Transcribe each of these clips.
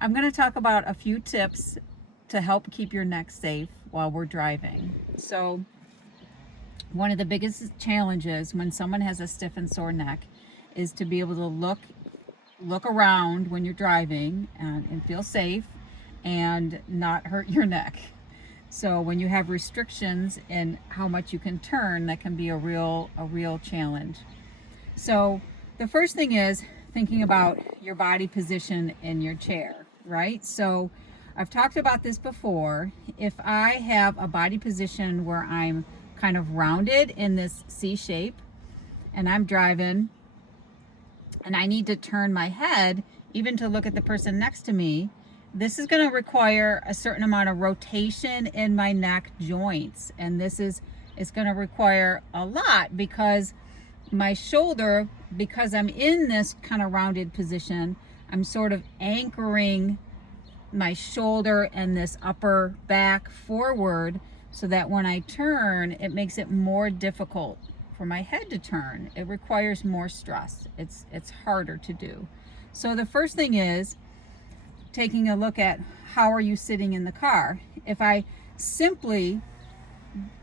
I'm going to talk about a few tips to help keep your neck safe while we're driving. So, one of the biggest challenges when someone has a stiff and sore neck is to be able to look around when you're driving and feel safe and not hurt your neck. So when you have restrictions in how much you can turn, that can be a real challenge. So the first thing is thinking about your body position in your chair, right? So I've talked about this before. If I have a body position where I'm kind of rounded in this C shape and I'm driving and I need to turn my head even to look at the person next to me, this is going to require a certain amount of rotation in my neck joints. And this is going to require a lot because my shoulder, because I'm in this kind of rounded position, I'm sort of anchoring my shoulder and this upper back forward so that when I turn, it makes it more difficult for my head to turn. It requires more stress. It's harder to do. So the first thing is taking a look at how are you sitting in the car. If I simply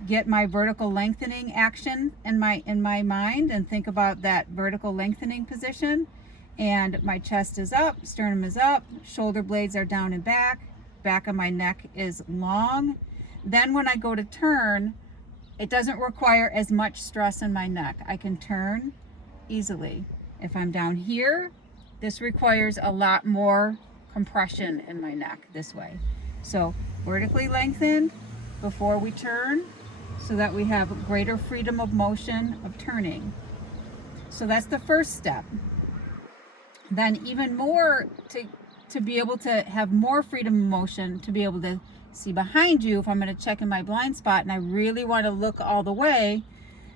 get my vertical lengthening action in my mind and think about that vertical lengthening position, and my chest is up, sternum is up, shoulder blades are down and back of my neck is long, then when I go to turn, it doesn't require as much stress in my neck. I can turn easily. If I'm down here, this requires a lot more compression in my neck this way. So vertically lengthened before we turn so that we have greater freedom of motion of turning. So that's the first step. Then even more to be able to have more freedom of motion, to be able to see behind you if I'm going to check in my blind spot and I really want to look all the way,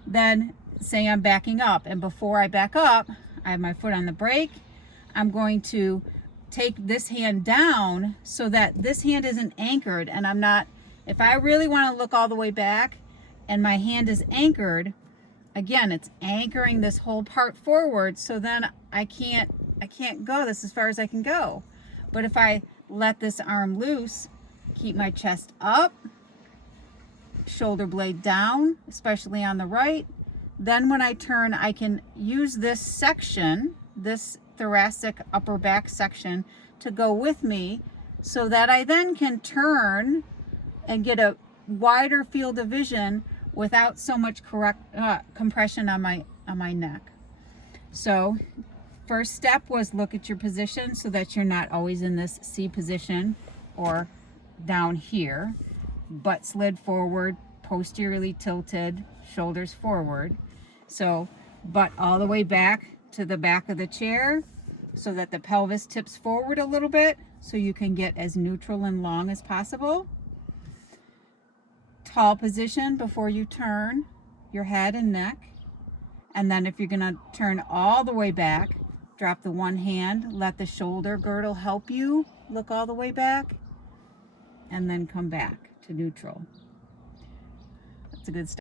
then say I'm backing up, and before I back up, I have my foot on the brake. I'm going to take this hand down so that this hand isn't anchored, and I'm not, if I really want to look all the way back and my hand is anchored, again, it's anchoring this whole part forward, so then I can't go this as far as I can go. But if I let this arm loose, keep my chest up, shoulder blade down, especially on the right, then when I turn, I can use this section, this thoracic upper back section, to go with me so that I then can turn and get a wider field of vision without so much compression on my neck. So first step was look at your position so that you're not always in this C position or down here, butt slid forward, posteriorly tilted, shoulders forward. So butt all the way back to the back of the chair so that the pelvis tips forward a little bit so you can get as neutral and long as possible. Tall position before you turn your head and neck. And then if you're going to turn all the way back, drop the one hand, let the shoulder girdle help you look all the way back, and then come back to neutral. That's a good start.